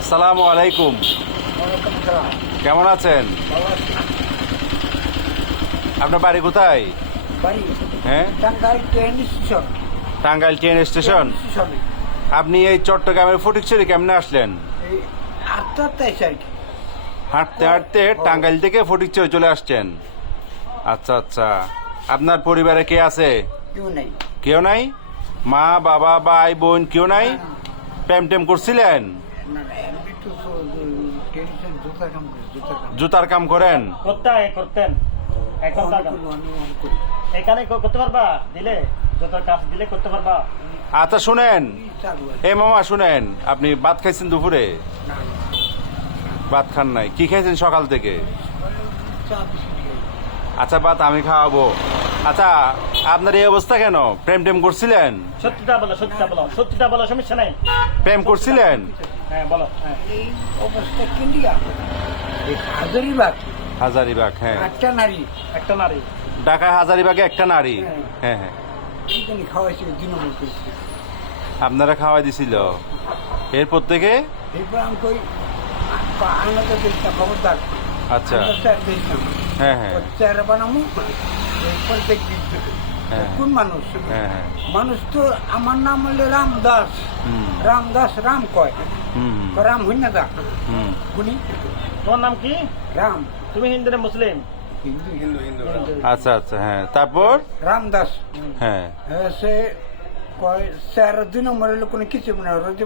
আসসালামু আলাইকুম। কেমন আছেন? আপনার বাড়ি কোথায়? হ্যাঁ? Tangail train station. আপনি এই চট্টগ্রামের ফটিকছড়ি কেমনে আসলেন? হাঁটতে হাঁটতে টাঙ্গাইল থেকে ফটিকছড়ি চলে আসছেন। আচ্ছা আচ্ছা। আপনার পরিবারে কে আছে? কেউ নাই? মা, বাবা, ভাই, বোন, কেউ নাই? প্রেম টেম করছিলেন? জুতার কাম করেন? কোথায় করতেন। এখন করতে পারবা? দিলে যত কাজ দিলে করতে পারবা। আচ্ছা শুনেন। এ মামা শুনেন। আপনি ভাত খাইছেন দুপুরে? ভাত খান নাই। কি খাইছেন সকাল থেকে। আচ্ছা ভাত আমি খাওয়াবো। আচ্ছা আপনার এই অবস্থা কেন? প্রেম টেম করছিলেন? সত্যিটা বলো সত্যিটা বলো সত্যিটা বলো সমস্যা নাই। প্রেম করছিলেন? হ্যাঁ বলো হ্যাঁ। এই অবস্থা কিন্ডিয়া হাজারিবাগ হাজারিবাগ হ্যাঁ। আটটা নারী। একটা নারী। ঢাকায় হাজারিবাগে একটা নারী। হ্যাঁ। হ্যাঁ কি দিনমূল আপনারা খাওয়াই দিছিল? এরপর থেকে? এরপর আমি কই আচ্ছা। হ্যাঁ হ্যাঁ। চেহারা এরপর দেখবি হ্যাঁ। কোন মানুষ? হ্যাঁ হ্যাঁ। মানুষ তো আমার নাম হলে রামদাস। রামদাস রাম কয়? হুম রাম হই না দা? হুম। শুনি তোমার নাম কি? রাম। তুমি হিন্দু না মুসলিম? হিন্দু হিন্দু হিন্দু আচ্ছা আচ্ছা হ্যাঁ। তারপর? রামদাস। হ্যাঁ। হ্যাঁ, সে কয় স্যার দুই নম্বরের লোক কোনো কিছু মনে হয় রোজ